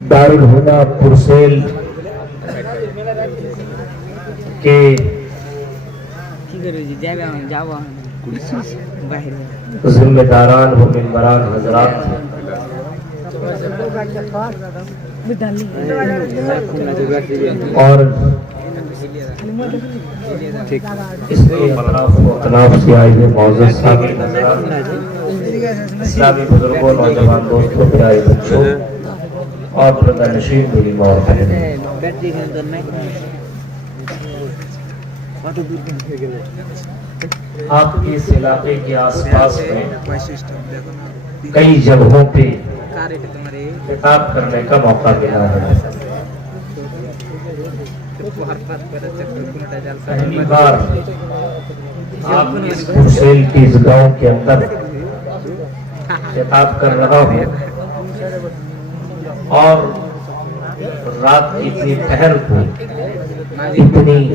دارالہدیٰ Purcell کے ذمہ داران و ممبران حضرات، اور اس کے اطراف و اکناف سے آئے ہوئے معزز سامعین حضرات، اسلامی بزرگوں، نوجوان دوستوں، پیارے بچوں اور پردہ نشین میری ماں بہنیں، آپ کے اس علاقے کے آس پاس میں کئی جگہوں پہ خطاب کرنے کا موقع ملا ہے۔ پہلی بار آپ اس پرسیل کی اس گاؤں کے اندر خطاب کر رہا ہوں، اور رات کی اتنی پہر کو اتنی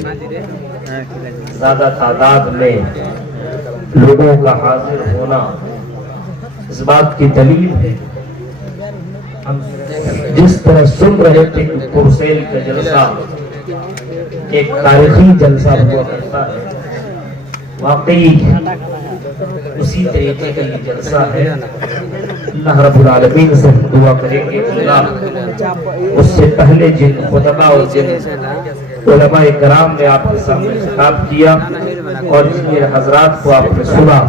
زیادہ تعداد میں لوگوں کا حاضر ہونا اس بات کی دلیل ہے۔ ہم جس طرح سن رہے تھے کہ پرسیل کا جلسہ ایک تاریخی جلسہ ہوا کرتا ہے، واقعی اسی طریقے کا یہ جلسہ ہے۔ اللہ رب العالمین سے دعا کریں گے اللہ اس سے پہلے جن خطبہ اور جن علماء کرام نے آپ کے سامنے خطاب کیا اور جن حضرات کو آپ نے سنا،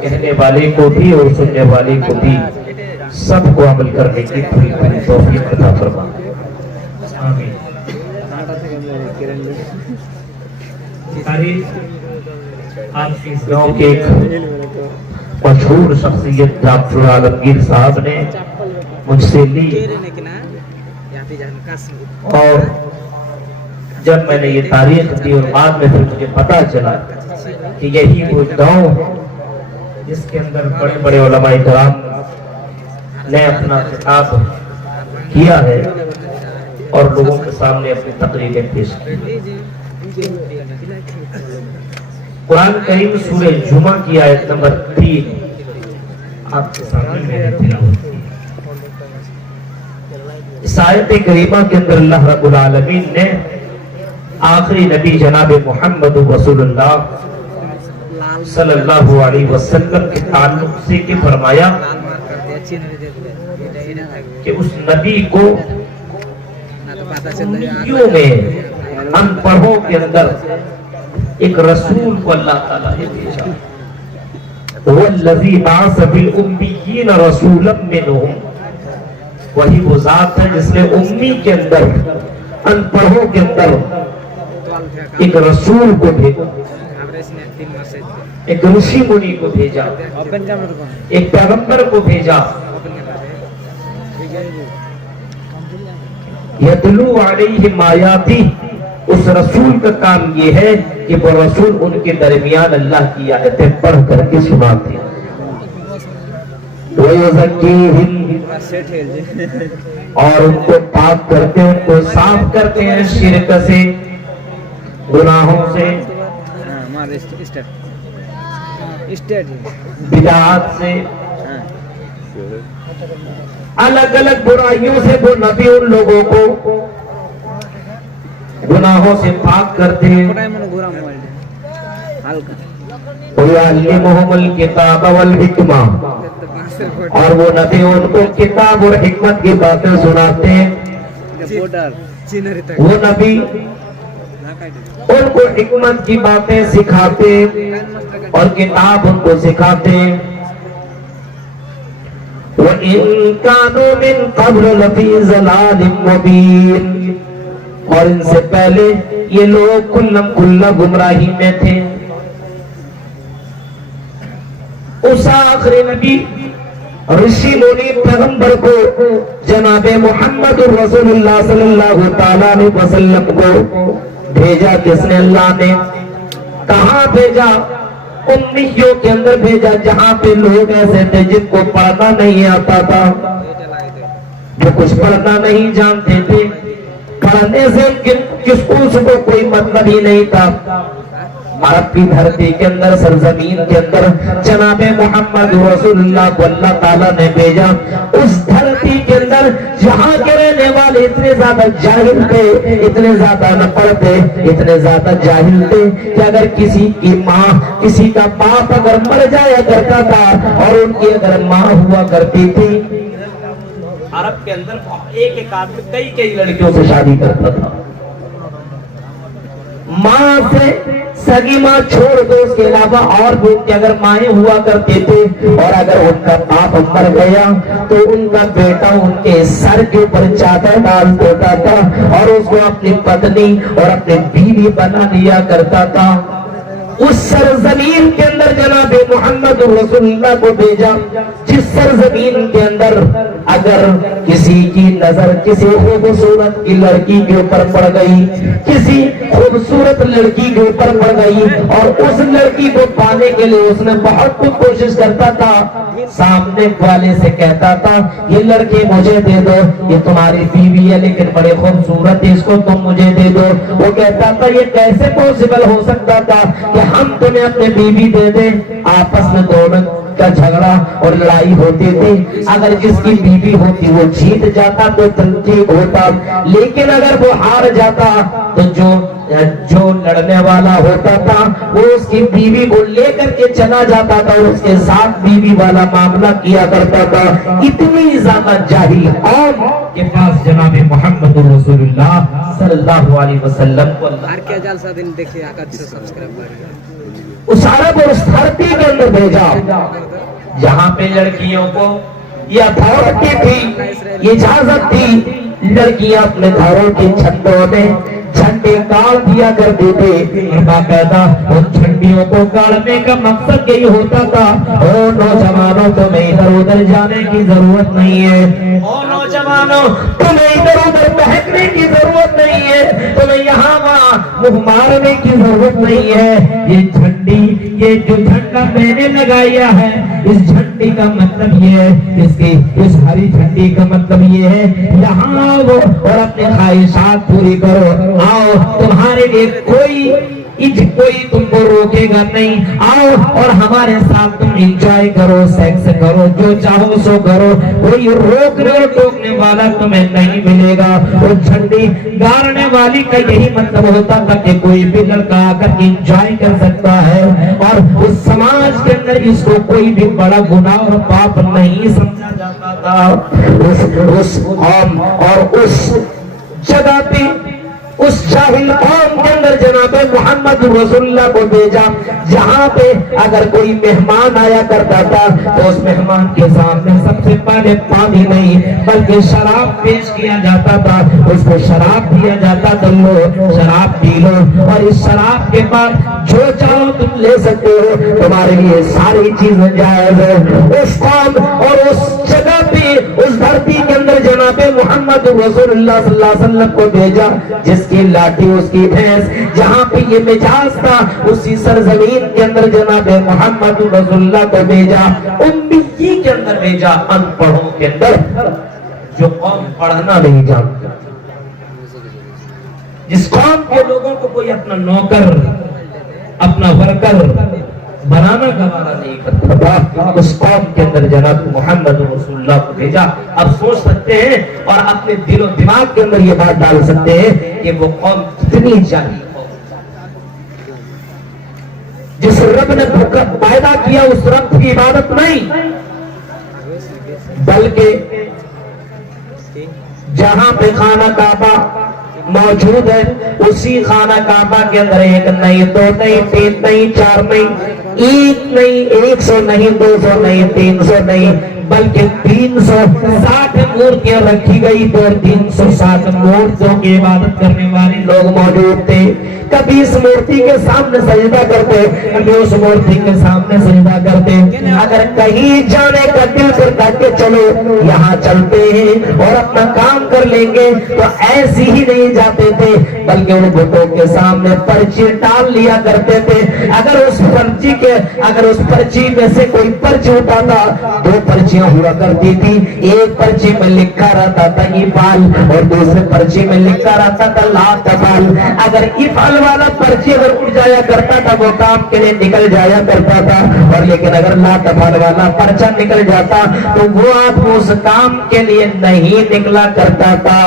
کہنے والے کو بھی اور سننے والے کو بھی، سب کو عمل کرنے کی پوری توفیق عطا فرما۔ آمین۔ آپ اس گاؤں کے ایک مشہور شخصیت ڈاکٹر عالمگیر صاحب نے مجھ سے لی، اور جب میں نے یہ تاریخ دی اور بعد میں پھر مجھے پتا چلا کہ یہی وہ گاؤں ہے جس کے اندر بڑے بڑے علماء کرام نے اپنا خطاب کیا ہے اور لوگوں کے سامنے اپنی تقریریں پیش کی۔ قرآن کریم سورہ جمعہ کی آیت نمبر 3 آپ کے سامنے میں نے تلاوت کی۔ اس آیت کریمہ کے اندر اللہ رب العالمین نے آخری نبی جناب محمد رسول اللہ صلی اللہ علیہ وسلم کے تعلق سے کہ فرمایا کہ اس نبی کو امیوں میں، ان پڑھوں کے اندر ایک رسول کو اللہ تعالیٰ نے بھیجا۔ وَالَّذِي بَعَثَ بِالْأُمِّيِّينَ رَسُولًا مِّنْهُمْ، وہی وہ ذات ہے جس نے امی کے اندر، ان پڑھوں کے اندر ایک رسول کو بھیجا، ایک رشی منی کو بھیجا، ایک پیغمبر کو بھیجا۔ یتلو علیہم آیاتی، اس رسول کا کام یہ ہے کہ وہ رسول ان کے درمیان اللہ کی آیتیں پڑھ کر کے سناتے ہیں۔ وَيُزَكِّيهِمْ، اور ان کو پاک کرتے ہیں، ان کو صاف کرتے ہیں شرک سے، گناہوں سے، بدعات سے، الگ الگ برائیوں سے وہ نبی ان لوگوں کو گناہوں سے پاک کرتے ہیں۔ وَيُعَلِّمُهُمُ الْكِتَابَ وَالْحِكْمَةَ، اور وہ نبی ان کو کتاب اور حکمت کی باتیں سناتے ہیں۔ وہ نبی ان کو حکمت کی باتیں سکھاتے اور کتاب ان کو سکھاتے ہیں۔ وَإِن كَانُوا مِن قَبْلُ لَفِي ضَلَالٍ مُّبِينٍ، اور ان سے پہلے یہ لوگ کلم کلہ گمراہی میں تھے۔ اس آخری نبی رشی منی پیغمبر کو جناب محمد رسول اللہ صلی اللہ تعالیٰ علیہ وسلم کو بھیجا کس نے؟ اللہ نے۔ کہاں بھیجا؟ امیوں کے اندر بھیجا، جہاں پہ لوگ ایسے تھے جن کو پڑھنا نہیں آتا تھا، جو کچھ پڑھنا نہیں جانتے تھے، پڑھنے سے کس کو کوئی مطلب ہی نہیں تھا۔ عرب کی دھرتی کے اندر، سرزمین کے اندر جناب محمد رسول اللہ کو اللہ تعالیٰ نے بھیجا۔ اس دھرتی کے اندر جہاں کے رہنے والے اتنے زیادہ جاہل تھے، اتنے زیادہ نہ پڑھ تھے، اتنے زیادہ جاہل تھے کہ اگر کسی کی ماں، کسی کا باپ اگر مر جایا کرتا تھا اور ان کی اگر ماں ہوا کرتی تھی، عرب کے اندر ایک ایک آدمی کئی لڑکیوں سے شادی کرتا تھا. ماں سے سگی ماں چھوڑ دو، اس کے علاوہ اور بھی ان کے اگر مائیں ہوا کرتے تھے، اور اگر ان کا باپ مر گیا تو ان کا بیٹا ان کے سر کے اوپر چادر ڈال دیتا تھا اور اس کو اپنی پتنی اور اپنی بیوی بنا لیا کرتا تھا. اس سرزمین کے اندر جناب محمد رسول اللہ کو بھیجا جس سرزمین کے اندر اگر کسی کی نظر کسی خوبصورت کی لڑکی کے اوپر پڑ گئی، کسی خوبصورت لڑکی کے اوپر پڑ گئی اور اس لڑکی کو پانے کے لیے اس نے بہت کچھ کوشش کرتا تھا، سامنے والے سے کہتا تھا یہ لڑکی مجھے دے دو، یہ تمہاری بیوی ہے لیکن بڑے خوبصورت ہے، اس کو تم مجھے دے دو. وہ کہتا تھا یہ کیسے پوسیبل ہو سکتا تھا کہ ہم تمہیں اپنے بیوی دے دیں. آپس میں دونوں کا جھگڑا اور لڑائی ہوتی تھی. اگر جس کی بیوی ہوتی وہ جیت جاتا تو ٹھیک ہوتا، لیکن اگر وہ ہار جاتا تو جو لڑنے والا ہوتا تھا وہ اس کی بیوی کو لے کر کے چلا جاتا تھا اور اس کے ساتھ بیوی والا معاملہ کیا کرتا تھا. اتنی زیادہ جاہل قوم کے پاس جناب محمد رسول اللہ صلی اللہ علیہ وسلم کو اس عرب اور اس دھرتی کے اندر بھیجا جہاں پہ لڑکیوں کو یہ اتھارٹی تھی، یہ اجازت تھی، لڑکیاں اپنے گھروں کی چھتوں میں جھنڈے گاڑ دیا کرتے تھے اور باقاعدہ ان جھنڈیوں کو گاڑنے کا مقصد یہی ہوتا تھا او نوجوانوں تمہیں ادھر ادھر جانے کی ضرورت نہیں ہے، او نوجوانوں تمہیں ادھر ادھر بہکنے کی ضرورت نہیں ہے، تمہیں یہاں وہاں منہ مارنے کی ضرورت نہیں ہے. یہ جھنڈی، یہ جو جھنڈا میں نے لگایا ہے، اس جھنڈی کا مطلب یہ ہے، اس ہری جھنڈی کا مطلب یہ ہے یہاں آؤ اور اپنے خواہشات پوری کرو. آؤ تمہارے لیے کوئی تم کو روکے گا نہیں، آؤ اور ہمارے ساتھ تم انجوائے کرو، سیکس کرو، جو چاہو سو کرو، کوئی روکنے اور ٹوکنے والا تمہیں نہیں ملے گا. وہ جھنڈی گاڑنے والی کا یہی مطلب ہوتا تھا کہ کوئی بھی لڑکا آ کر انجوائے کر سکتا ہے اور اس سماج کے اندر اس کو کوئی بھی بڑا گناہ اور پاپ نہیں سمجھا جاتا تھا. اس قوم اور اس جگہ پہ اس جاہل قوم کے اندر جناب محمد رسول اللہ کو بھیجا جہاں پہ اگر کوئی مہمان آیا کرتا تھا تو اس مہمان کے سامنے سب سے پہلے پانی نہیں بلکہ شراب پیش کیا جاتا تھا. اس کو شراب دیا جاتا تھا، لو شراب پی لو اور اس شراب کے بعد جو چاہو تم لے سکتے ہو، تمہارے لیے ساری چیزیں جائز ہے. اس قوم اور اس جگہ پہ اس دھرتی کے اندر جناب محمد رسول اللہ صلی اللہ علیہ وسلم کو بھیجا جس کی لاٹھی اس کی بھینس جہاں پہ یہ مجاز تھا، اسی سرزمین کے اندر جناب محمد رسول اللہ کو بھیجا. امی کے اندر بھیجا، ان پڑھوں کے اندر، جو قوم پڑھنا نہیں جانتا، جس قوم کے لوگوں کو کوئی اپنا نوکر اپنا ورکر بنانا گوارا نہیں کرتا تھا، اس قوم کے اندر جناب محمد رسول اللہ کو بھیجا. اب سوچ سکتے ہیں اور اپنے دل و دماغ کے اندر یہ بات ڈال سکتے ہیں کہ وہ قوم کتنی جاہل قوم، جس رب نے پیدا کیا اس رب کی عبادت نہیں بلکہ جہاں پہ خانہ کعبہ موجود ہے اسی خانہ کعبہ کے اندر ایک نہیں، دو نہیں، تین نہیں، چار نہیں، ایک نہیں، 100 نہیں، 200 نہیں، 300 نہیں، بلکہ 360 مورتیاں رکھی گئی تو 360 مورتیوں کی عبادت کرنے والے لوگ موجود تھے. کبھی اس مورتی کے سامنے سجدہ کرتے، کبھی اس مورتی کے سامنے سجدہ کرتے. اگر کہیں جانے کا دل کرتا کہ چلو یہاں چلتے ہیں اور اپنا کام کر کر لیں گے تو ایسی ہی نہیں جاتے تھے، بلکہ ان بتوں کے سامنے پرچی ڈال لیا کرتے تھے۔ اگر اس پرچی میں سے کوئی پرچی اٹھاتا، دو پرچیاں ہوا کرتی تھی، ایک پرچی میں لکھا رہتا تھا افعل اور دوسرے پرچی میں لکھا رہتا تھا لا تفعل۔ اگر افعل والا پرچی اگر اٹھ جایا کرتا تھا وہ کام کے لیے نکل جایا کرتا تھا، اور لیکن اگر لا تفعل والا پرچہ نکل جاتا تو وہ آدمی اس کام کے لیے نہیں نکلا کرتا تھا۔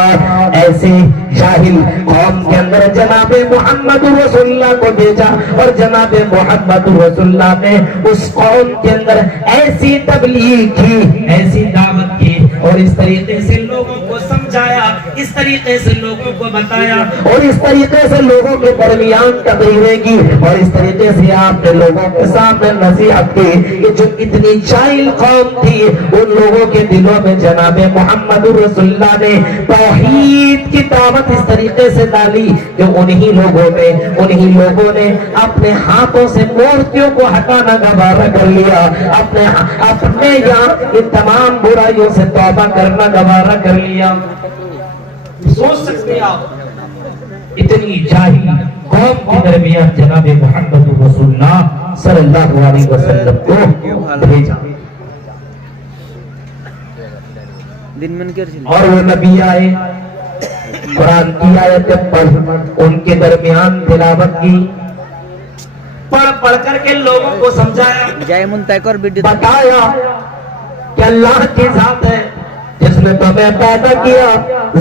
ایسے جاہل قوم کے اندر جناب محمد رسول اللہ کو بھیجا، اور جناب محمد رسول اللہ نے اس قوم کے اندر ایسی تبلیغ کی، ایسی دعوت کی، اور اس طریقے سے لوگوں کو سمجھایا، اس طریقے سے لوگوں کو بتایا، اور اس طریقے سے لوگوں کے درمیان تقریریں کی، اور اس طریقے سے آپ نے لوگوں کے سامنے نصیحت کی کہ جو اتنی جاہل قوم تھی ان لوگوں کے دلوں میں جناب محمد رسول اللہ نے توحید کی دعوت اس طریقے سے ڈالی کہ انہی لوگوں نے اپنے ہاتھوں سے مورتیوں کو ہٹانا گوارا کر لیا، اپنے یہاں ان تمام برائیوں سے توبہ کرنا گوارا کر لیا۔ سوچ سکتے ہیں آپ اتنی جاہل قوم کے درمیان جناب محمد رسول اللہ صلی اللہ علیہ وسلم کو بھیجا، اور وہ نبی آئے، قرآن کی آیتیں پڑھ، ان کے درمیان تلاوت کی، پڑھ کر کے لوگوں کو سمجھایا، بتایا کہ اللہ کی ذات ہے جس نے تمہیں پیدا کیا،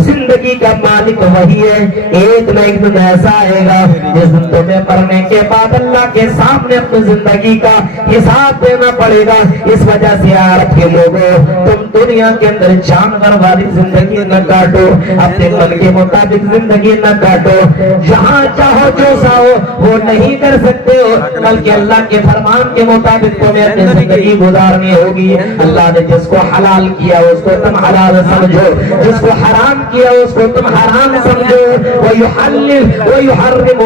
زندگی کا مالک وہی ہے، ایک نہ ایک دن ایسا آئے گا جس دن تمہیں مرنے کے بعد اللہ کے سامنے اپنی زندگی کا حساب دینا پڑے گا۔ اس وجہ سے عرب کے لوگوں تم دنیا کے اندر جانور والی زندگی نہ کاٹو، اپنے من کے مطابق زندگی نہ کاٹو، جہاں چاہو جو چاہو وہ نہیں کر سکتے ہو، بلکہ اللہ کے فرمان کے مطابق تمہیں اپنی زندگی گزارنی ہوگی۔ اللہ نے جس کو حلال کیا اس کو تم حلال سمجھو، جس کو حرام کیا اس کو تم حرام سمجھو، وَيُحَلِّلُ وَيُحَرِّمُ۔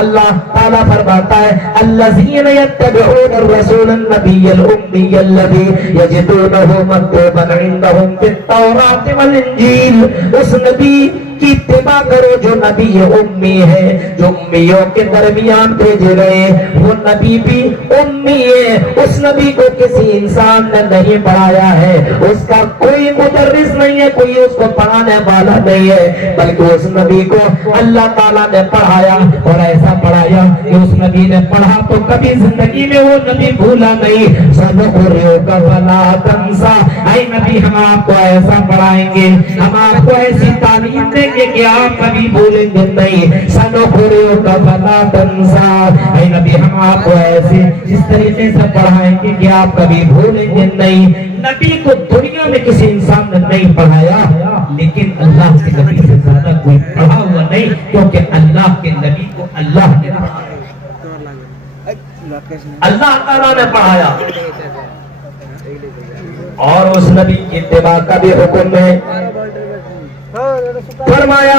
اللہ تعالیٰ فرماتا ہے الَّذِينَ يَتَّبِعُونَ الرَّسُولَ النَّبِيَّ الْأُمِّيَّ الَّذِي يَجِدُونَهُ مَكْتُوبًا عِندَهُمْ فِي التَّوْرَاةِ وَالْإِنجِيلِ۔ اس نبی کی اتباع کرو جو نبی امی ہے، جو امیوں کے درمیان بھیجے گئے، وہ نبی بھی امی ہے، اس نبی کو کسی انسان نے نہیں پڑھایا ہے، اس کا کوئی مدرس نہیں ہے، کوئی اس کو پڑھانے والا نہیں ہے، بلکہ اس نبی کو اللہ تعالیٰ نے پڑھایا، اور ایسا پڑھایا کہ اس نبی نے پڑھا تو کبھی زندگی میں وہ نبی بھولا نہیں۔ سَنُقْرِئُكَ فَلَا تَنْسَىٰ، اے نبی ہم آپ کو ایسا پڑھائیں گے، ہم آپ کو ایسی تعلیم دیں گے کہ آپ کبھی بھولیں گے نہیں۔ سَنُقْرِئُكَ فَلَا تَنْسَىٰ، اے نبی ہم آپ کو ایسے اس طریقے سے پڑھائیں گے کہ آپ کبھی بھولیں گے نہیں۔ نبی کو دنیا میں کسی انسان نے نہیں پڑھایا، لیکن اللہ کے نبی سے زیادہ کوئی پڑھا ہوا نہیں، کیونکہ اللہ کے نبی کو اللہ نے پڑھایا، اللہ تعالیٰ نے پڑھایا، اور اس نبی کی اتباع کا بھی حکم ہے۔ فرمایا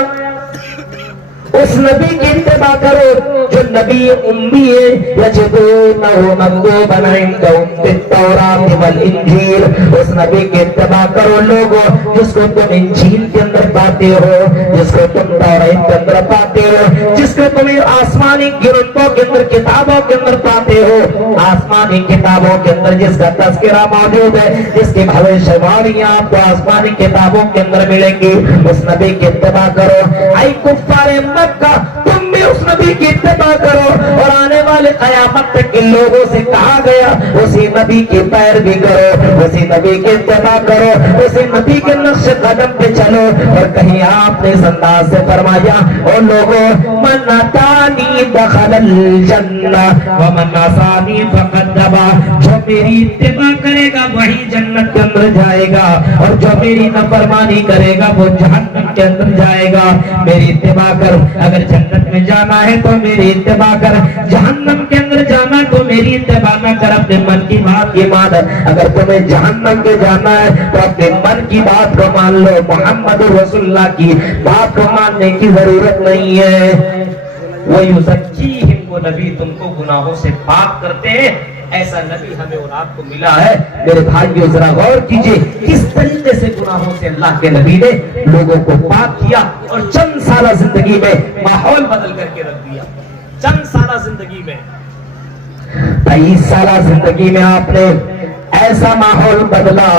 اس نبی کی اتباع کرو جو نبی امی ہے، یجدونہ مکتوبا عندہم فی التوراۃ والانجیل، اس نبی کی اتباع کرو لوگوں جس کو تم انجیل کے اندر پاتے ہو، جس کو تم تورات کے اندر پاتے ہو، جس کو تم آسمانی گرنتوں کے اندر کتابوں کے اندر پاتے ہو، آسمانی کتابوں کے اندر جس کا تذکرہ موجود ہے، جس کی بھوشیواریاں آپ کو آسمانی کتابوں کے اندر ملیں گی، اس نبی کی اتباع کرو۔ اے کفار مکہ، تم بھی اس نبی کی اتباع کرو، اور آنے والے قیامت تک ان لوگوں سے کہا گیا اسی نبی کی پیروی کرو، اسی نبی کی اتباع کرو، اسی نبی کے نقش قدم پہ چلو۔ اور کہیں آپ نے اس انداز سے فرمایا اور لوگوں من اتانی دخل الجنہ ومن عصانی فقد ابا، جو میری اتباع کرے گا وہی جنت کے اندر جائے گا، اور جو میری نافرمانی کرے گا وہ جہنم کے اندر جائے گا۔ میری اتباع کر، اگر جنت میں جانا ہے تو میری اتباع کر، جہنم کے اندر جانا تو میری اتباع نہ کر، اپنے من کی بات کی مان۔ اگر تمہیں جہنم کے جانا ہے تو اپنے من کی بات کو مان لو، محمد رسول اللہ کی بات کو ماننے کی ضرورت نہیں ہے۔ وَيُزَكِّيهِمْ، وہ نبی تم کو گناہوں سے پاک کرتے ہیں، ایسا نبی ہمیں اور آپ کو ملا ہے۔ میرے بھائیو ذرا غور کیجئے کس طریقے سے گناہوں سے اللہ کے نبی نے لوگوں کو پاک کیا اور چند سالہ زندگی میں ماحول بدل کر کے رکھ دیا۔ چند سالہ زندگی میں 23 سالہ زندگی میں آپ نے ایسا ماحول بدلا،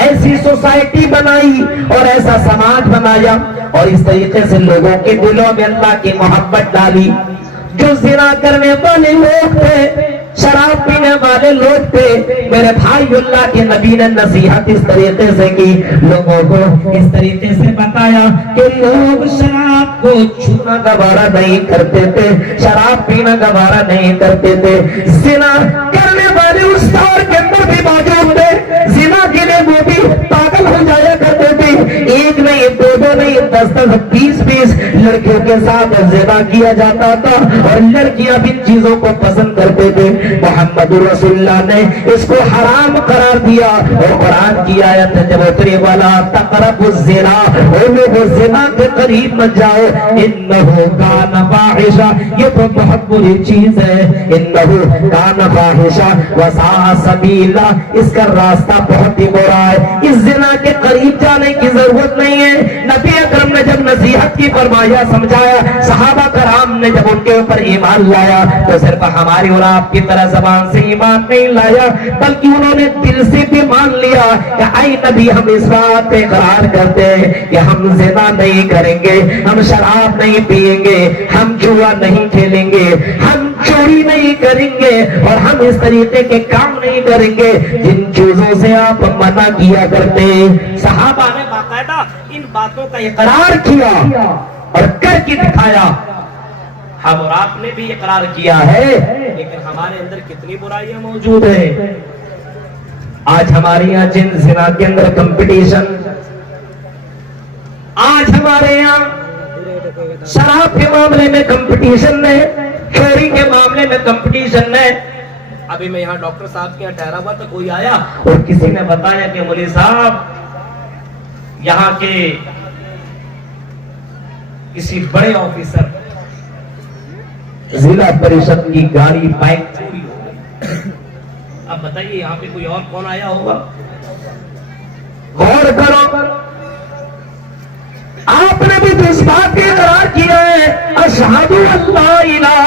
ایسی سوسائٹی بنائی اور ایسا سماج بنایا اور اس طریقے سے لوگوں کے دلوں میں اللہ کی محبت ڈالی۔ جو زنا کرنے والے لوگ تھے، شراب پینے والے لوگ تھے، میرے بھائی اللہ کے نبی نے نصیحت اس طریقے سے کی، لوگوں کو اس طریقے سے بتایا کہ لوگ شراب کو چھونا گوارا نہیں کرتے تھے، شراب پینا گوارا نہیں کرتے تھے، زنا کرنے والے اس دور کے اندر بھی موجود تھے، زنا کے لیے وہ بھی پاگل ہو جایا کرتے تھے، ایک نہیں دو نہیں 10 20 لڑکیوں کے ساتھ زنا کیا جاتا تھا اور لڑکیاں بھی چیزوں کو پسند کرتے تھے۔ محمد رسول اللہ نے اس کو حرام قرار دیا اور قرآن کی آیت جب اتری والا تقربوا الزنا، وہ زنا کے قریب مت جاؤ، انہ کان فاحشہ، یہ تو بہت بری چیز ہے، انہ کان فاحشہ وساء سبیلا، اس کا راستہ بہت ہی برا ہے، اس زنا کے قریب جانے کی ضرورت نہیں ہے۔ نبی اکرم نے جب نصیحت کی فرمایا سمجھایا، صحابہ کرام نے جب ان کے اوپر ایمان لایا تو صرف ہماری اور آپ کی طرح زبان سے ایمان نہیں لایا بلکہ انہوں نے دل سے بھی مان لیا کہ اے نبی ہم اس بات پہ اقرار کرتے ہیں کہ ہم زنا نہیں کریں گے، ہم شراب نہیں پیئیں گے، ہم جوا نہیں کھیلیں گے، ہم چوری نہیں کریں گے اور ہم اس طریقے کے کام نہیں کریں گے جن چیزوں سے آپ منع کیا کرتے ہیں۔ صحابہ نے باقاعدہ ان باتوں کا اقرار کیا اور کر کے دکھایا۔ ہم اور آپ نے بھی اقرار کیا ہے لیکن ہمارے اندر کتنی برائیاں موجود ہیں۔ آج ہمارے یہاں جن زنا کے اندر کمپٹیشن، آج ہمارے یہاں شراب کے معاملے میں کمپٹیشن ہے، چوری کے معاملے میں کمپٹیشن ہے۔ ابھی میں یہاں ڈاکٹر صاحب کے یہاں ٹھہرا ہوا تو کوئی آیا اور کسی نے بتایا کہ مولوی صاحب یہاں کے کسی بڑے آفیسر ضلع پریشد کی گاڑی بائک چوری ہو گئی۔ اب بتائیے یہاں پہ کوئی اور کون آیا ہوگا؟ غور کرو، آپ نے بھی تو اس بات کا اقرار کیا ہے اشہد ان لا الہ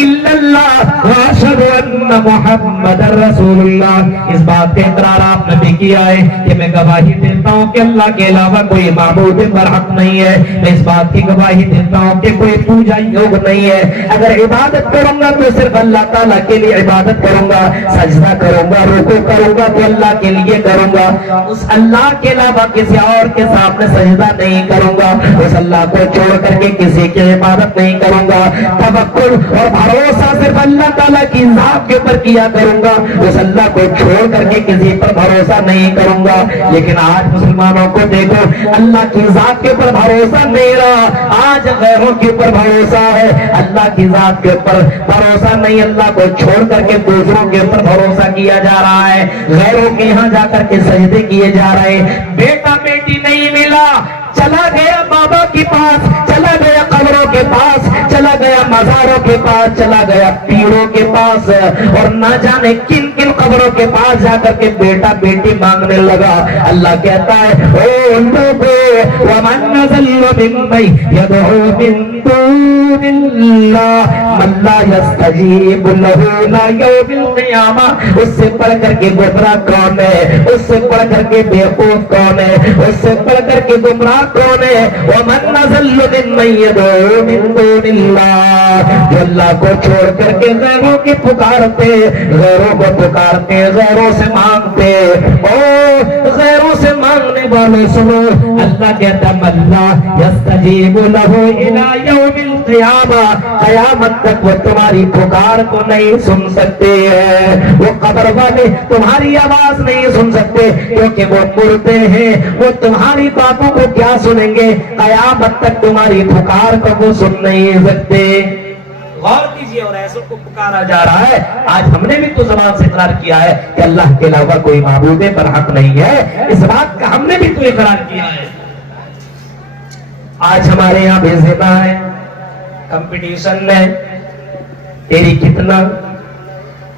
الا اللہ واشہد ان محمد رسول اللہ، اس بات کا اقرار آپ نے بھی کیا ہے کہ میں گواہی دیتا ہوں کہ اللہ کے علاوہ کوئی معبود برحق نہیں ہے، میں اس بات کی گواہی دیتا ہوں کہ کوئی پوجا یوگ نہیں ہے، اگر عبادت کروں گا تو صرف اللہ تعالیٰ کے لیے عبادت کروں گا، سجدہ کروں گا، رکوع کروں گا تو اللہ کے لیے کروں گا، اس اللہ کے علاوہ کسی اور کے سامنے سجدہ نہیں کروں گا، اس اللہ کو چھوڑ کر کے کسی کی عبادت نہیں کروں گا، توکل اور بھروسہ صرف اللہ تعالیٰ کی ذات کے اوپر کیا کروں گا، اس اللہ کو چھوڑ کر کے کسی پر بھروسہ نہیں کروں گا۔ لیکن آج مسلمانوں کو دیکھو اللہ کی ذات کے اوپر بھروسہ نہیں رہا، آج غیروں کے اوپر بھروسہ ہے، اللہ کی ذات کے اوپر بھروسہ نہیں، اللہ کو چھوڑ کر کے دوسروں کے اوپر بھروسہ کیا جا رہا ہے، غیروں کے یہاں جا کر کے سجدے کیے جا رہے ہیں۔ بیٹا بیٹی نہیں ملا، چلا گیا بابا کے پاس، چلا گیا قبروں کے پاس، چلا گیا مزاروں کے پاس، چلا گیا پیروں کے پاس اور نہ جانے کن کن قبروں کے پاس جا کر کے بیٹا بیٹی مانگنے لگا۔ اللہ کہتا ہے او لوگو ومن نزل ممن يدعو من دون اللہ من لا يستجیب له الى یوم القیامہ، اس سے پڑھ کر کے گمراہ کون ہے، اس سے پڑھ کر کے بیوقوف کون ہے، اس سے پڑھ کر کے گمراہ کون ہے؟ ومن نزل ممن يدعو من دون اللہ، جو اللہ کو چھوڑ کر کے غیروں کی پکارتے، غیروں کو پکارتے، غیروں سے مانگتے، او غیروں سے مانگنے والے سنو، اللہ کہتا من لا يستجیب له الى یوم القیامہ، قیامت تک وہ تمہاری پکار کو نہیں سن سکتے ہیں، وہ قبر والے تمہاری آواز نہیں سن سکتے کیونکہ وہ مردے ہیں، وہ تمہاری باتوں کو کیا سنیں گے، قیامت تک تمہاری پکار کو وہ سن نہیں سکتے۔ غور کیجئے، اور ایسوں کو پکارا جا رہا ہے۔ آج ہم نے بھی تو زبان سے اقرار کیا ہے کہ اللہ کے علاوہ کوئی معبود برحق نہیں ہے، اس بات کا ہم نے بھی تو اقرار کیا ہے۔ آج ہمارے یہاں بھی زنا ہے، کمپٹیشن ہے، تیری کتنا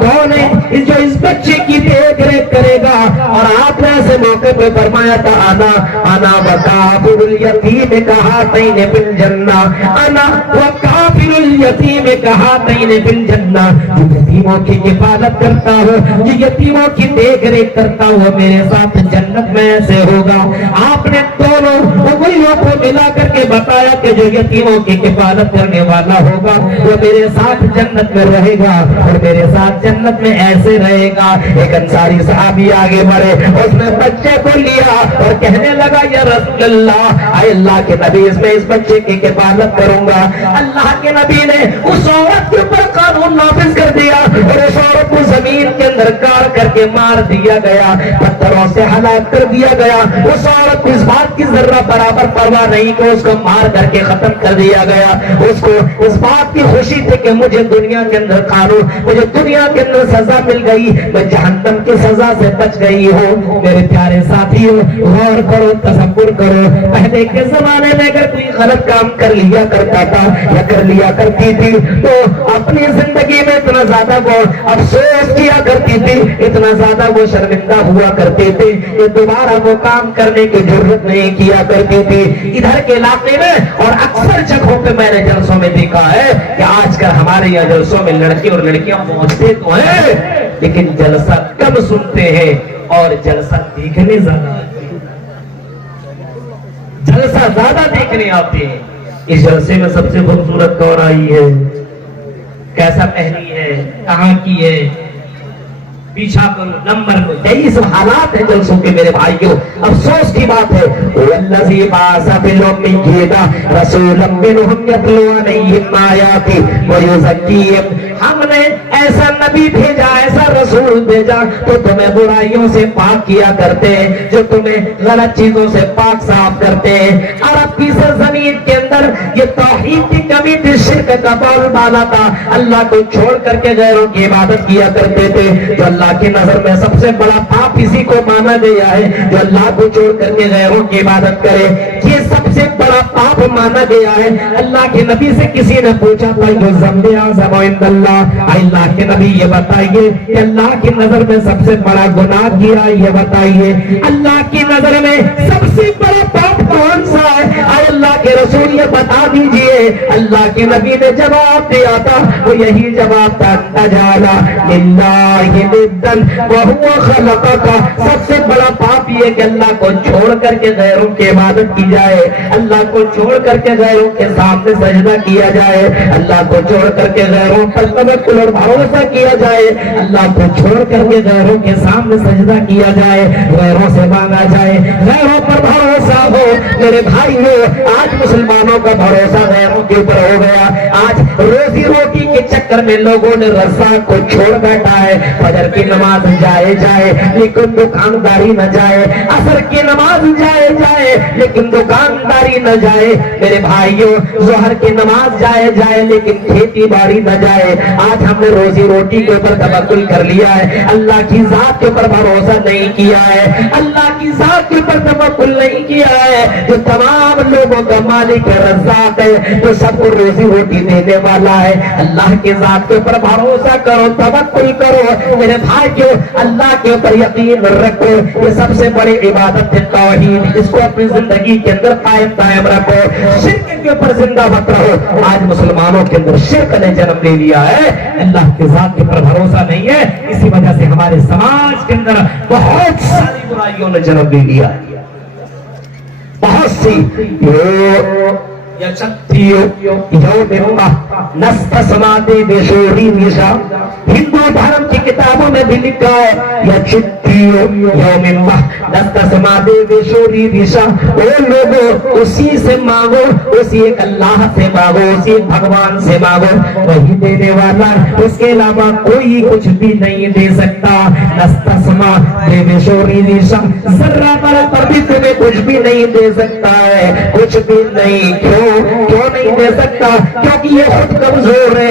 کون ہے جو اس بچے کی دیکھ ریکھ کرے گا. اور آپ نے ایسے موقع پہ فرمایا تھا انا وکافل الیتیم کہاتین فی الجنہ, انا وکافل الیتیم کہاتین فی الجنہ. جو یتیموں کی کفالت کرتا ہو, جو یتیموں کی دیکھ ریکھ کرتا ہو, میرے ساتھ جنت میں ایسے ہوگا. آپ نے دونوں انگلیوں کو ملا کر کے بتایا کہ جو یتیموں کی کفالت کرنے والا ہوگا وہ میرے ساتھ جنت میں رہے گا اور میرے ساتھ جنت میں ایسے رہے گا. ایک انصاری صحابی آگے بڑھے, اس نے بچے کو لیا اور کہنے لگا یا رسول اللہ, اے اللہ کے نبی, اس بچے کی کفالت کروں گا. اللہ کے نبی نے اس عورت کے اوپر قانون نافذ کر دیا اور اس عورت کو زمین کے اندر گاڑ کر کے مار دیا گیا, پتھروں سے ہلاک کر دیا گیا. اس عورت کو اس بات کی ذرہ برابر پرواہ نہیں کہ اس کو مار کر کے ختم کر دیا گیا. اس کو اس بات کی خوشی تھی کہ مجھے دنیا کے اندر قانون, مجھے دنیا کے اندر سزا مل گئی, میں جہنم کی سزا سے بچ گئی ہوں. میرے پیارے ساتھیوں, غور کرو, تصور کرو, پہلے کے زمانے میں اگر کوئی غلط کام کر لیا کرتا تھا یا کر لیا کرتی تھی تو اپنی زندگی میں اتنا زیادہ وہ افسوس کیا کرتی تھی, اتنا زیادہ وہ شرمندہ ہوا کرتے تھے کہ دوبارہ وہ کام کرنے کی ضرورت نہیں کیا کرتی تھی. ادھر کے علاقے میں اور اکثر جگہوں پہ میں نے جلسوں میں دیکھا ہے کہ آج کل ہمارے یہاں جلسوں میں لڑکے اور لڑکیاں پہنچتے تو ہیں لیکن جلسہ کم سنتے ہیں اور جلسہ دیکھنے زیادہ آتے ہیں. جلسہ زیادہ دیکھنے آتے ہیں. اس جلسے میں سب سے خوبصورت کون آئی ہے, کیسا پہنی ہے, کہاں کی ہے, پیچھا کرو, نمبر کو. یہی سب حالات ہیں جلسوں کے میرے بھائیوں. افسوس کی بات ہے, والذی بعث فی الامیین رسولا منھم یتلو علیہم آیاتہ ویزکیہم. ہم نے ایسا نبی بھیجا, ایسا رسول بھیجا تو تمہیں برائیوں سے پاک کیا کرتے ہیں, جو تمہیں غلط چیزوں سے پاک صاف کرتے ہیں. عرب کی سرزمین کے اندر یہ توحید کی کمی تھی, شرک کا بول بالا تھا, اللہ کو چھوڑ کر کے غیروں کی عبادت کیا کرتے تھے. تو اللہ کی نظر میں سب سے بڑا پاپ اسی کو مانا گیا ہے جو اللہ کو چھوڑ کر کے غیروں کی عبادت کرے. یہ سب سے بڑا پاپ مانا گیا ہے. اللہ کے نبی سے کسی نے پوچھا تھا جو ذنب اعظم عند اللہ, اللہ کے نبی یہ بتائیے کہ اللہ کی نظر میں سب سے بڑا گناہ کیا, یہ بتائیے اللہ کی نظر میں سب سے بڑا پاپ کون سا ہے؟ اے اللہ کے رسول یہ بتا دیجئے. اللہ کے نبی نے جواب دیا تھا, وہ یہی جواب تھا, تجعل للہ ندا وہو خلقک. سب سے بڑا پاپ یہ کہ اللہ کو چھوڑ کر کے غیروں کی عبادت کی جائے, اللہ کو چھوڑ کر کے غیروں کے سامنے سجدہ کیا جائے, اللہ کو چھوڑ کر کے غیروں پر توکل اور بھروسہ کیا جائے, اللہ کو چھوڑ کر کے غیروں کے سامنے سجدہ کیا جائے, غیروں سے مانگا جائے, غیروں پر بھروسہ ہو. میرے بھائیو, آج مسلمانوں کا بھروسہ غیروں کے اوپر ہو گیا. آج روزی روٹی کے چکر میں لوگوں نے رزاق کو چھوڑ بیٹھا ہے. فجر کی نماز جائے لیکن دکانداری نہ جائے, عصر کی نماز جائے لیکن دکانداری نہ جائے. میرے بھائیوں, ظہر کی نماز جائے لیکن کھیتی باڑی نہ جائے. آج ہم نے روزی روٹی کے اوپر توکل کر لیا ہے, اللہ کی ذات کے اوپر بھروسہ نہیں کیا ہے, اللہ کی ذات کے اوپر توکل نہیں کیا ہے جو تمام لوگوں کا مالک ہے, رزاق ہے, جو سب کو روزی روٹی دینے والا ہے. اللہ کی ذات کے اوپر بھروسہ کرو, توکل کرو. میرے بھائیو, اللہ کے اوپر یقین رکھو. یہ سب سے بڑی عبادت ہے توحید, اس کو اپنی زندگی کے اندر قائم رکھو. شرک کے اوپر زندہ مت رہو. آج مسلمانوں کے اندر شرک نے جنم لے لیا ہے, اللہ کی ذات کے اوپر بھروسہ نہیں ہے. اسی وجہ سے ہمارے سماج کے اندر بہت ساری برائیوں نے جنم لے لیا, بہت سی. ہندو دھرم کی کتابوں میں بھی لکھا ہے لوگوں اسی سے مانگو, اسی ایک اللہ سے مانگو, اسی ایک بھگوان سے مانگو, وہی دینے والا, اس کے علاوہ کوئی کچھ بھی نہیں دے سکتا. نستسما دیویشوری دیشا, ذرہ برابر پر بھی تمہیں کچھ بھی نہیں دے سکتا ہے, کچھ بھی نہیں. کیوں نہیں دے سکتا؟ کیونکہ یہ خود کمزور ہے,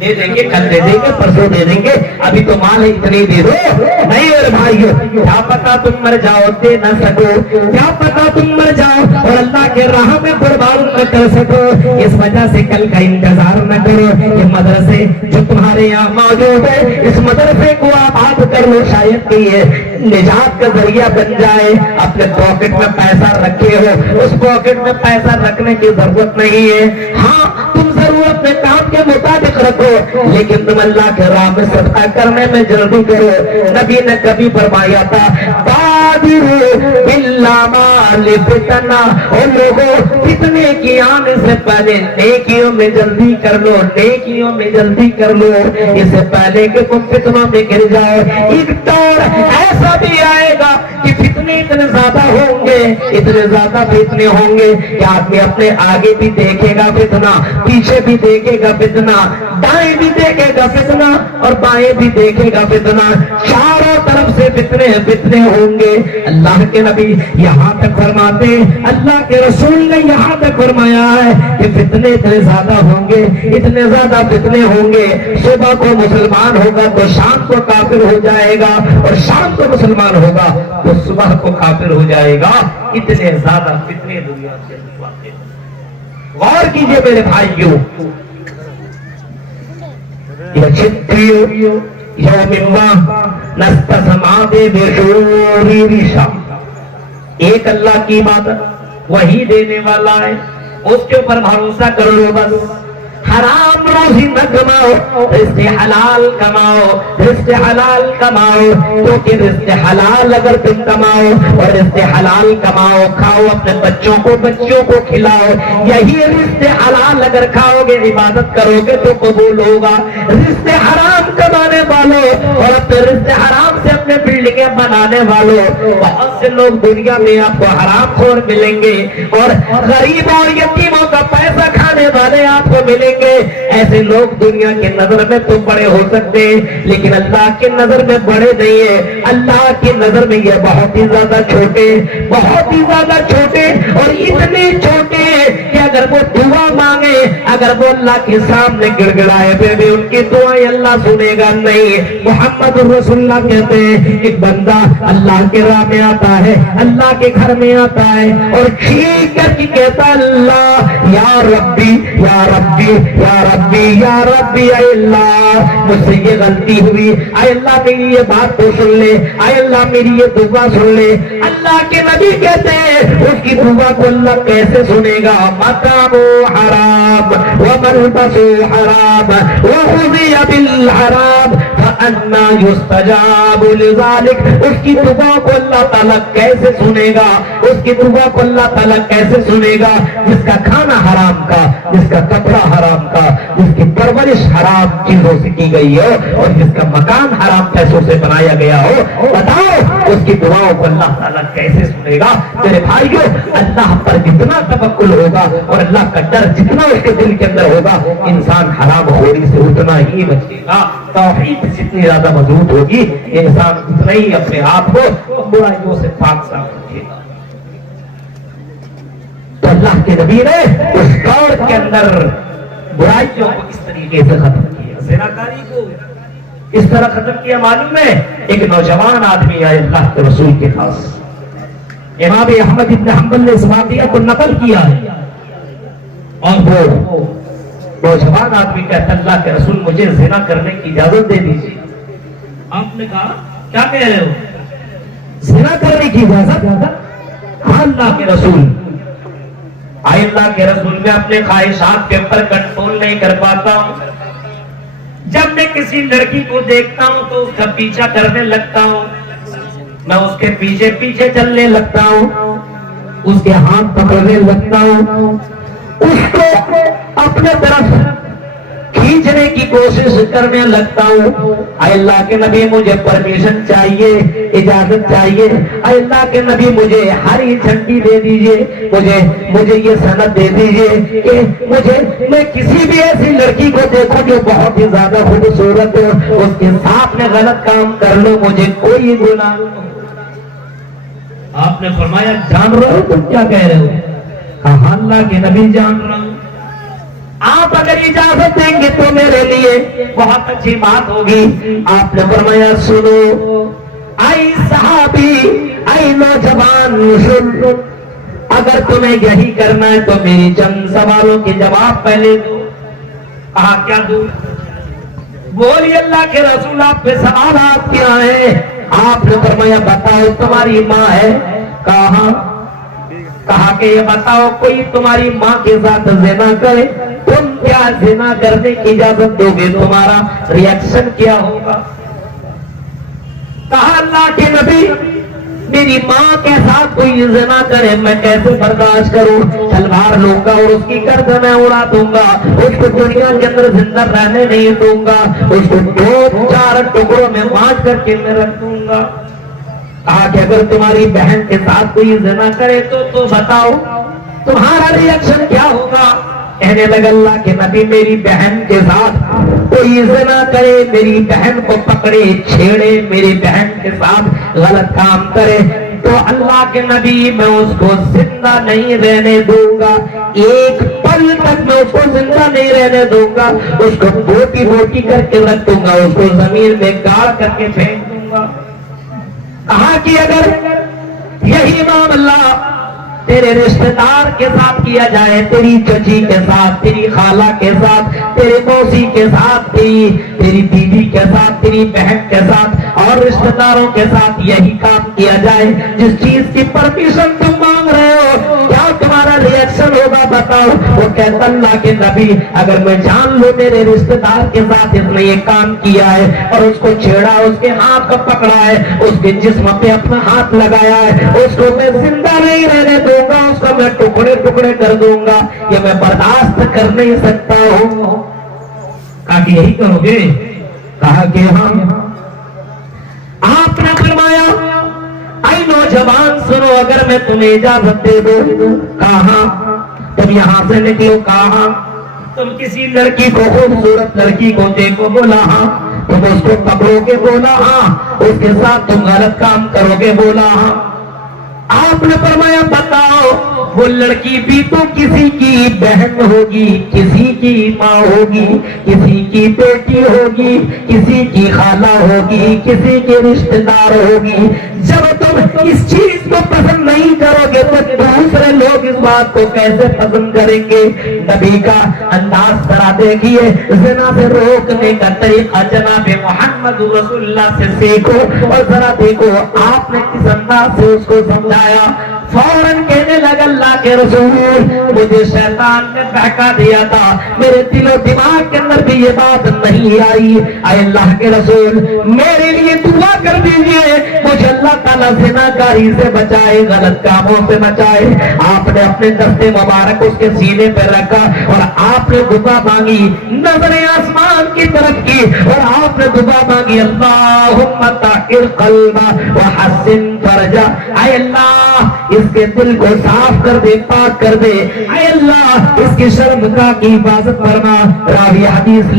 دے دیں گے، کل دے دیں گے، پرسوں دے دیں گے، ابھی تو مال ہے اتنے دے دو. نہیں میرے بھائیو، کیا پتا تم مر جاؤ دے نہ سکو، کیا پتا تم مر جاؤ اور اللہ کے راہ میں قربان نہ کر سکو. اس وجہ سے کل کا انتظار نہ کرو. یہ مدرسے جو تمہارے یہاں موجود ہے، اس مدرسے کو آباد کر لو. شاید کہ یہ نجات کا ذریعہ بن جائے. اپنے پاکٹ میں پیسہ رکھے ہو، اس پاکٹ میں پیسہ رکھنے کی ضرورت نہیں ہے. ہاں تم ضرورت میں کام کے مطابق رکھو، لیکن تم اللہ کے راہ میں صدقہ کرنے میں جلدی کرو. نبی نے کبھی فرمایا تھا بادروا بالاعمال فتنا، اور لوگوں فتنے کی آنے سے پہلے نیکیوں میں جلدی کر لو، نیکیوں میں جلدی کر لو، اس سے پہلے کہ تم فتنوں میں گر جاؤ. ایک دور ایسا بھی آئے گا کہ فتنے اتنے زیادہ ہوں گے، اتنے زیادہ فتنے ہوں گے کہ آدمی اپنے آگے بھی دیکھے گا فتنہ، پیچھے بھی دیکھے گا فتنہ، دائیں بھی دیکھے گا فتنہ اور بائیں بھی دیکھے گا فتنہ. چاروں طرف سے فتنے فتنے ہوں گے. اللہ کے نبی یہاں تک فرماتے، اللہ کے رسول نے یہاں تک فرمایا ہے کہ فتنے اتنے زیادہ ہوں گے، اتنے زیادہ فتنے ہوں گے. صبح کو مسلمان ہوگا تو شام کو کافر ہو جائے گا، اور شام کو مسلمان ہوگا تو صبح کو کافر ہو جائے گا. اتنے زیادہ فتنے دنیا کے واقع. غور کیجئے میرے بھائیوں، ایک اللہ کی عبادت وہی دینے والا ہے، اس کے اوپر بھروسہ کر لو. بس حرام روزی نہ کماؤ، رزق حلال کماؤ، رزق حلال کماؤ. کیونکہ رزق حلال اگر تم کماؤ اور رزق حلال کماؤ، کھاؤ، اپنے بچوں کو کھلاؤ. یہی رزق حلال اگر کھاؤ گے، عبادت کرو گے تو قبول ہوگا. رزق حرام کمانے والوں اور اپنے رزق حرام سے اپنے بلڈنگیں بنانے والوں، بہت سے لوگ دنیا میں آپ کو حرام خور ملیں گے، اور غریبوں اور یتیموں کا پیسہ کھانے والے آپ کو ملیں گے. ایسے لوگ دنیا کی نظر میں تو بڑے ہو سکتے ہیں، لیکن اللہ کی نظر میں بڑے نہیں ہیں. اللہ کی نظر میں یہ بہت ہی زیادہ چھوٹے، بہت ہی زیادہ چھوٹے، اور اتنے چھوٹے کہ اگر وہ دعا مانگے، اگر وہ اللہ کے سامنے گڑ گڑائے پھر بھی ان کی دعائیں اللہ سنے گا نہیں. محمد رسول اللہ کہتے ہیں ایک بندہ اللہ کے راہ میں آتا ہے، اللہ کے گھر میں آتا ہے اور چیخ کر کے کہتا اللہ یا ربی یا ربی یا ربی یا ربی، اے اللہ مجھ سے یہ غلطی ہوئی، اے اللہ میری یہ بات تو سن لے، اے اللہ میری یہ دعا سن لے. اللہ کے نبی کہتے ہیں اس کی دعا کو اللہ کیسے سنے گا؟ مطعمہ حرام وملبسہ حرام وغذی بالحرام فأنا یستجاب لذلک. اس کی دعا کو اللہ تعالیٰ کیسے سنے گا؟ اس کی دعا کو اللہ تعالیٰ کیسے سنے گا جس کا کھانا حرام کا، جس کا کپڑا حرام کا، جس کی پرورش حرام چیزوں سے کی گئی ہو اور جس کا مکان حرام پیسوں سے بنایا گیا ہو. بتاؤ اس کی دعاؤں کو اللہ تعالیٰ کیسے سنے گا؟ میرے بھائیو، اللہ پر جتنا توکل ہوگا اور اللہ کا ڈر جتنا اس کے دل کے اندر ہوگا، انسان حرام خوری سے اتنا ہی بچے گا. توحید جتنی زیادہ مضبوط ہوگی، انسان اتنا ہی اپنے آپ کو برائیوں سے پاک صاف رکھے گا. تو اللہ کے نبی نے اس دور کے اندر برائیوں کو اس طریقے سے ختم کیا، زناکاری کو اس طرح ختم کیا. معلوم ہے ایک نوجوان آدمی آئے اللہ کے رسول کے پاس، امام احمد ابن حنبل نے اس واقعہ کو نقل کیا ہے، اور وہ نوجوان آدمی کہتا اللہ کے رسول مجھے زنا کرنے کی اجازت دے دیجیے. آپ نے کہا کیا کہہ رہے ہو؟ زنا کرنے کی اجازت؟ ہاں اللہ کے رسول. آئے اللہ کے رسول میں اپنے خواہشات کے اوپر کنٹرول نہیں کر پاتا ہوں. جب میں کسی لڑکی کو دیکھتا ہوں تو اس کا پیچھا کرنے لگتا ہوں، میں اس کے پیچھے پیچھے چلنے لگتا ہوں، اس کے ہاتھ پکڑنے لگتا ہوں، اس کو اپنے طرف کھینچنے کی کوشش کرنے لگتا ہوں. اے اللہ کے نبی مجھے پرمیشن چاہیے، اجازت چاہیے. اے اللہ کے نبی مجھے ہری جھنڈی دے دیجئے، مجھے یہ سند دے دیجئے کہ میں کسی بھی ایسی لڑکی کو دیکھوں جو بہت ہی زیادہ خوبصورت ہو، اس کے ساتھ میں غلط کام کر لو، مجھے کوئی گناہ. آپ نے فرمایا جان رہے ہو تم کیا کہہ رہے ہو؟ کہا اللہ کے نبی جان رہا ہوں. آپ آپ اگر اجازت دیں گے تو میرے لیے بہت اچھی بات ہوگی. آپ نے فرمایا سنو اے صحابی اے نوجوان سن, اگر تمہیں یہی کرنا ہے تو میری چند سوالوں کے جواب پہلے دو. کہا کیا دوں؟ بولی اللہ کے رسول آپ پہ سوالات کیا ہیں؟ آپ نے فرمایا بتاؤ تمہاری ماں ہے؟ کہا کہ یہ بتاؤ کوئی تمہاری ماں کے ساتھ زنا کرے, تم کیا زنا کرنے کی اجازت دو گے؟ تمہارا ری ایکشن کیا ہوگا؟ کہا اللہ کے نبی میری ماں کے ساتھ کوئی زنا کرے میں کیسے برداشت کروں؟ تلوار لوں گا اور اس کی گردن میں اڑا دوں گا, اس کو دنیا کے اندر زندہ رہنے نہیں دوں گا, اس کو 2-4 ٹکڑوں میں بانٹ کر کے میں رکھ دوں گا. کہا کہ اگر تمہاری بہن کے ساتھ کوئی زنا کرے تو بتاؤ تمہارا ری ایکشن کیا ہوگا؟ کہنے لگا اللہ کے نبی میری بہن کے ساتھ کوئی زنا کرے, میری بہن کو پکڑے چھیڑے, میری بہن کے ساتھ غلط کام کرے تو اللہ کے نبی میں اس کو زندہ نہیں رہنے دوں گا, ایک پل تک میں اس کو زندہ نہیں رہنے دوں گا, اس کو بوٹی بوٹی کر کے رکھ دوں گا, اس کو زمین میں گاڑ کر کے پھینک دوں گا. کہا کہ اگر یہی معاملہ تیرے رشتہ دار کے ساتھ کیا جائے, تیری چچی کے ساتھ, تیری خالہ کے ساتھ, تیرے موسی کے ساتھ, تیری بیوی کے ساتھ, تیری بہن کے ساتھ اور رشتہ داروں کے ساتھ یہی کام کیا جائے جس چیز کی پرمیشن تم مانگ رہے ہو, کیا تمہارا ری ایکشن ہوگا بتاؤ؟ وہ کہتا اللہ کے نبی اگر میں جان لوں میرے رشتہ دار کے ساتھ اس نے یہ کام کیا ہے اور اس کو چھیڑا, اس کے ہاتھ کو پکڑا ہے, اس کے جسم پہ اپنا ہاتھ لگایا ہے, اس کو میں زندہ نہیں رہنے دوں گا, اس کو میں ٹکڑے ٹکڑے کر دوں گا, یہ میں برداشت کر نہیں سکتا ہوں. کہا کہ یہی کرو گے؟ کہا کہ ہاں. آپ نے فرمایا اے نوجوان سنو اگر میں تمہیں اجازت دے دوں. کہاں تم یہاں سے نکلو. کہاں تم کسی لڑکی کو, خوبصورت لڑکی کو دیکھو, بولا ہاں, تم اس کو پکڑو گے, بولا ہاں, اس کے ساتھ تم غلط کام کرو گے, بولا ہاں. آپ نے فرمایا بتاؤ وہ لڑکی بھی تو کسی کی بہن ہوگی, کسی کی ماں ہوگی, کسی کی بیٹی ہوگی, کسی کی خالہ ہوگی, کسی کے رشتہ دار ہوگی. جب تم اس چیز کو پسند نہیں کرو گے تو دوسرے لوگ اس بات کو کیسے پسند کریں گے؟ نبی کا انداز ذرا دیکھیے, زنا سے روکنے کا طریقہ جناب محمد رسول اللہ سے سیکھو اور ذرا دیکھو آپ نے کس انداز سے اس کو سمجھایا. فوراً کہنے لگا اللہ کے رسول مجھے شیطان نے بہکا دیا تھا, میرے دل و دماغ کے اندر بھی یہ بات نہیں آئی. اے اللہ کے رسول میرے لیے دعا کر دیجئے, مجھے اللہ تعالیٰ زنا کاری سے بچائے, غلط کاموں سے بچائے. آپ نے اپنے دست مبارک اس کے سینے پہ رکھا اور آپ نے دعا مانگی, نظریں آسمان کی طرف کی اور آپ نے دعا مانگی اللہم طہر قلبہ وحسن فرجہ. اے اللہ اس کے دل کو صاف کر دے, پاک کر دے. اے اللہ اس کی شرمگاہ کی حفاظت فرما. راوی حدیث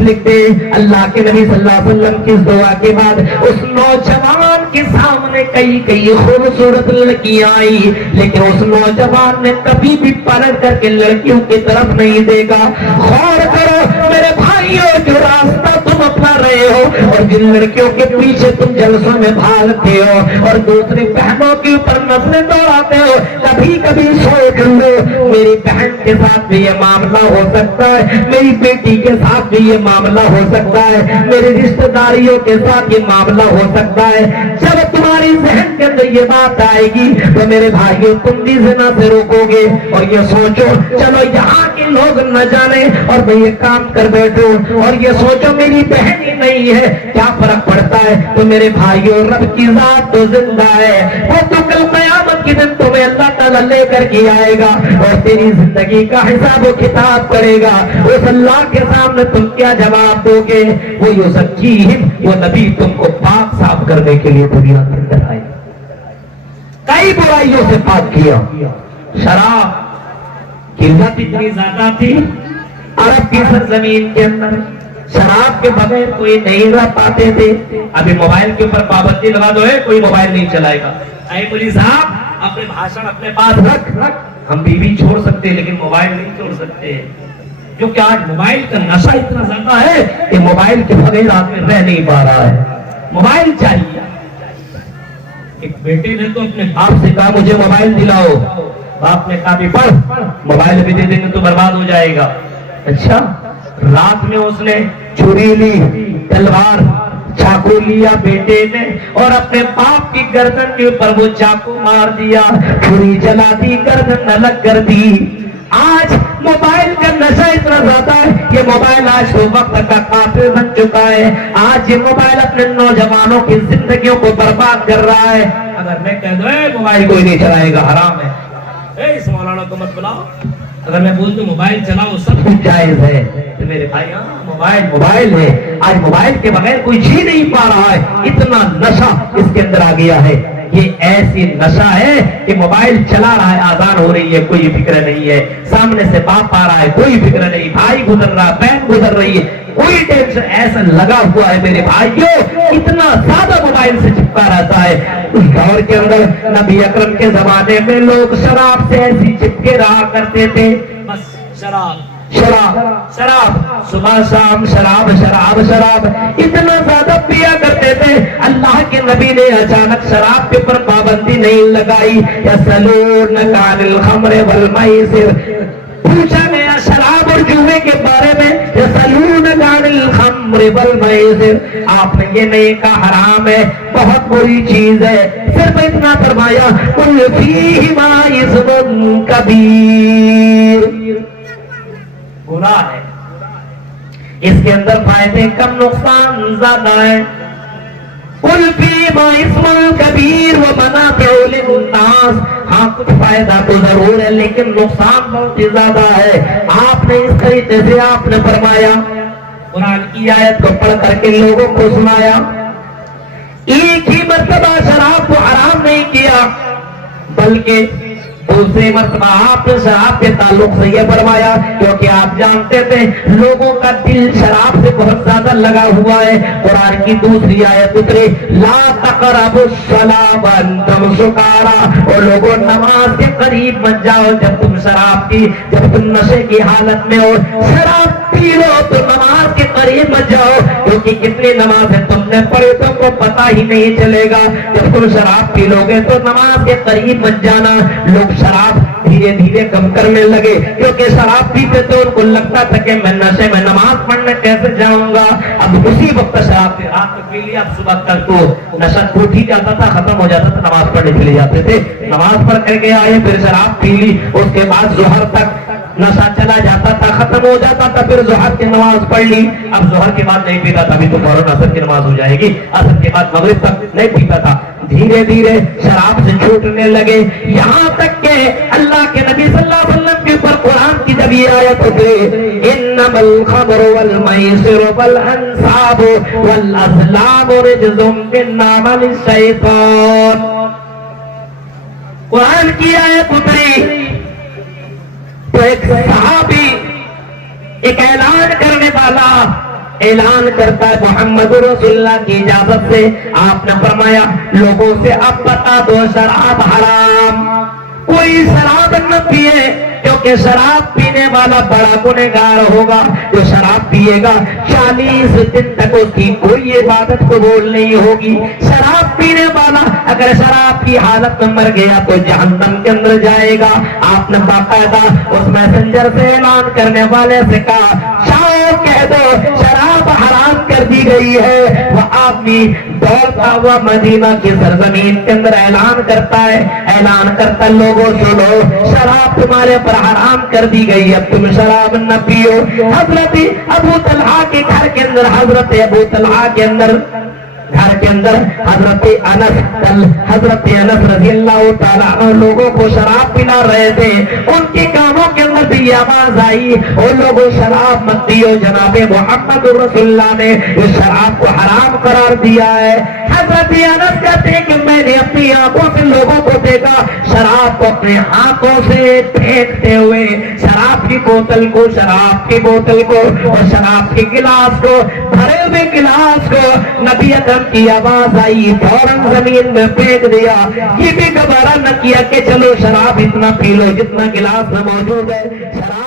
لکھتے اللہ کے نبی صلی اللہ علیہ وسلم کی اس دعا کے بعد اس نوجوان کے سامنے کئی خوبصورت لڑکیاں آئی, لیکن اس نوجوان نے کبھی بھی پلٹ کر کے لڑکیوں کی طرف نہیں دیکھا. غور کرو میرے بھائیوں, جو راستہ تم اپنا رہے ہو اور جن لڑکیوں کے پیچھے تم جلسوں میں بھاگتے ہو اور دوسری بہنوں کے اوپر نظریں دوڑاتے ہو, کبھی کبھی سوچ لو میری بہن کے ساتھ بھی یہ معاملہ ہو سکتا ہے, میری بیٹی کے ساتھ بھی یہ معاملہ ہو سکتا ہے, میرے رشتہ داریوں کے ساتھ یہ معاملہ ہو سکتا ہے. جب تمہاری ذہن کے اندر یہ بات آئے گی تو میرے بھائیوں تم بھی زنا سے روکو گے اور یہ سوچو چلو یہاں کے لوگ نہ جانے اور میں یہ کام کر بیٹھوں, اور یہ سوچو میری بہن ہی نہیں ہے, کیا فرق پڑتا ہے؟ تو میرے بھائیوں رب کی ذات تو زندہ ہے, وہ تو کل قیامت کے دن تمہیں اللہ تعالیٰ لے کر کے آئے گا اور تیری زندگی کا حساب و کتاب کرے گا. اس اللہ کے سامنے تم کیا جواب دو گے؟ وہ یزکیہم, وہ نبی تم کو پاک صاف کرنے کے لیے دنیا کے اندر آئے, کئی برائیوں سے پاک کیا. شراب کی لت اتنی زیادہ تھی عرب کی سرزمین کے اندر, شراب کے بغیر کوئی نہیں رہ پاتے تھے. ابھی موبائل کے اوپر پابندی لگا دو ہے, کوئی موبائل نہیں چلائے گا. اے مولوی صاحب اپنے بھاشن اپنے پاس رکھ, ہم بیوی چھوڑ سکتے لیکن موبائل نہیں چھوڑ سکتے. جو کہ آج موبائل کا نشہ اتنا زیادہ ہے کہ موبائل کے بغیر آدمی رہ نہیں پا رہا ہے، موبائل چاہیے۔ ایک بیٹے نے تو اپنے باپ سے کہا مجھے موبائل دلاؤ، باپ نے کہا بھی پڑھ، موبائل بھی دے دیں گے تو برباد ہو جائے گا۔ اچھا، رات میں اس نے چھری لی، تلوار چاقو لیا بیٹے نے، اور اپنے باپ کی گردن کے اوپر وہ چاقو مار دیا، چھری جلا دی، گردن الگ کر دی۔ آج موبائل کا نشہ اتنا زیادہ ہے، یہ موبائل آج تو وقت کا قاتل بن چکا ہے۔ آج یہ موبائل اپنے نوجوانوں کی زندگیوں کو برباد کر رہا ہے۔ اگر میں کہہ دوں موبائل کوئی نہیں چلائے گا، حرام ہے، اس مولانا کو مت بلاؤ، اگر میں بول دوں موبائل چلاؤ سب کچھ جائز ہے، تو میرے بھائی موبائل ہے، آج موبائل کے بغیر کوئی جی نہیں پا رہا ہے، اتنا نشہ اس کے اندر آ گیا ہے۔ یہ ایسی نشہ ہے کہ موبائل چلا رہا ہے، آزان ہو رہی ہے، کوئی فکر نہیں ہے، سامنے سے باپ آ رہا ہے، کوئی فکر نہیں، بھائی گزر رہا ہے، بہن گزر رہی ہے، کوئی ٹینشن، ایسا لگا ہوا ہے میرے بھائیوں، اتنا زیادہ موبائل سے چپکا رہتا ہے۔ اس دور کے اندر نبی اکرم کے زمانے میں لوگ شراب سے ایسی چپکے رہا کرتے تھے، بس شراب شراب شراب، صبح شام شراب شراب شراب، اتنا زیادہ پیا کرتے تھے۔ اللہ کے نبی نے اچانک شراب کے اوپر پابندی نہیں لگائی۔ یسألونک عن الخمر والمیسر، پوچھا گیا شراب اور جوئے کے بارے میں، یسألونک عن الخمر والمیسر، آپ نے یہ نہیں کہا حرام ہے، بہت بری چیز ہے، صرف اتنا فرمایا قل فیہما اثم کبیر، گناہ ہے، اس کے اندر فائدے کم نقصان زیادہ ہے۔ قل فیہما اثم کبیر ومنافع للناس، ہاں کچھ فائدہ تو ضرور ہے لیکن نقصان بہت ہی زیادہ ہے۔ آپ نے اس طریقے سے آپ نے فرمایا، قرآن کی آیت کو پڑھ کر کے لوگوں کو سنایا، ایک ہی مرتبہ شراب کو حرام نہیں کیا بلکہ دوسری مرتبہ آپ نے شراب کے تعلق سے یہ فرمایا، کیونکہ آپ جانتے تھے لوگوں کا دل شراب سے بہت زیادہ لگا ہوا ہے۔ قرآن کی دوسری آیت اتری، لا تقربوا الصلاۃ وانتم سکارا، اور لوگوں نماز کے قریب مت جاؤ جب تم شراب کی، جب تم نشے کی حالت میں ہو، شراب پی لو تو نماز کے قریب مت جاؤ، کیونکہ کتنی نمازیں تم نے پڑھی تو کو پتہ ہی نہیں چلے گا۔ جب تم شراب پی لو گے تو نماز کے قریب مت جانا۔ لوگ شراب دھیرے دھیرے کم کرنے لگے، کیونکہ شراب پیتے تو ان کو لگتا تھا کہ میں نشے میں نماز پڑھنے کیسے جاؤں گا۔ اب اسی وقت شراب پی، رات میں پی لیا، اب صبح تک تو نشہ ٹوٹ ہی جاتا تھا، ختم ہو جاتا تھا، نماز پڑھنے چلے جاتے تھے۔ نماز پڑھ کر کے آئے، پھر شراب پی لی، اس کے بعد ظہر تک نشہ چلا جاتا تھا، ختم ہو جاتا تھا، پھر ظہر کی نماز پڑھ لی، اب ظہر کے بعد نہیں پیتا تھا، ابھی تو فوراً عصر کی نماز ہو جائے گی، عصر کے بعد مغرب تک نہیں پیتا تھا۔ دھیرے دھیرے شراب سے چھوٹنے لگے، یہاں تک کہ اللہ کے نبی صلی اللہ علیہ وسلم کے اوپر قرآن کی جب یہ آیت اتری، انما الخمر والمیسر والانصاب والازلام رجز من عمل الشیطان، قرآن کی آیت اتری تو ایک صحابی، ایک اعلان کرنے والا اعلان کرتا ہے محمد رسول اللہ کی اجازت سے، آپ نے فرمایا لوگوں سے اب بتا دو شراب حرام، کوئی شراب نہ پیے، کیونکہ شراب پینے والا بڑا گنہگار ہوگا۔ جو شراب پیے گا 40 دن تک اس کی کوئی عبادت قبول نہیں ہوگی۔ شراب پینے والا اگر شراب کی حالت میں مر گیا تو جہنم کے اندر جائے گا۔ آپ نے باقاعدہ اس میسنجر سے اعلان کرنے والے سے کہا جاؤ کہہ دو شراب حرام کر دی گئی ہے۔ وہ آدمی دوڑتا ہوا مدینہ کی سرزمین کے اندر اعلان کرتا ہے، اعلان کرتا لوگوں سنو شراب تمہارے پر حرام کر دی گئی، اب تم شراب نہ پیو۔ حضرت ابو طلحہ کے گھر کے اندر، حضرت ابو طلحہ کے اندر گھر کے اندر حضرت انس رضی اللہ تعالیٰ عنہ لوگوں کو شراب پلا رہے تھے، ان کے کانوں کے اندر بھی آواز آئی اور لوگوں شراب مت پیو، جناب محمد رسول اللہ نے اس شراب کو حرام قرار دیا ہے۔ حضرت انس کہتے ہیں کہ میں نے اپنی آنکھوں سے لوگوں کو دیکھا شراب کو اپنے ہاتھوں سے پھینکتے ہوئے، شراب کی بوتل کو، شراب کی بوتل کو اور شراب کے گلاس کو، بھرے ہوئے گلاس کو، نبی اکرم کی آواز آئی فوراً زمین میں پھینک دیا۔ یہ بھی گوارا نہ کیا کہ چلو شراب اتنا پی لو جتنا گلاس میں موجود ہے، شراب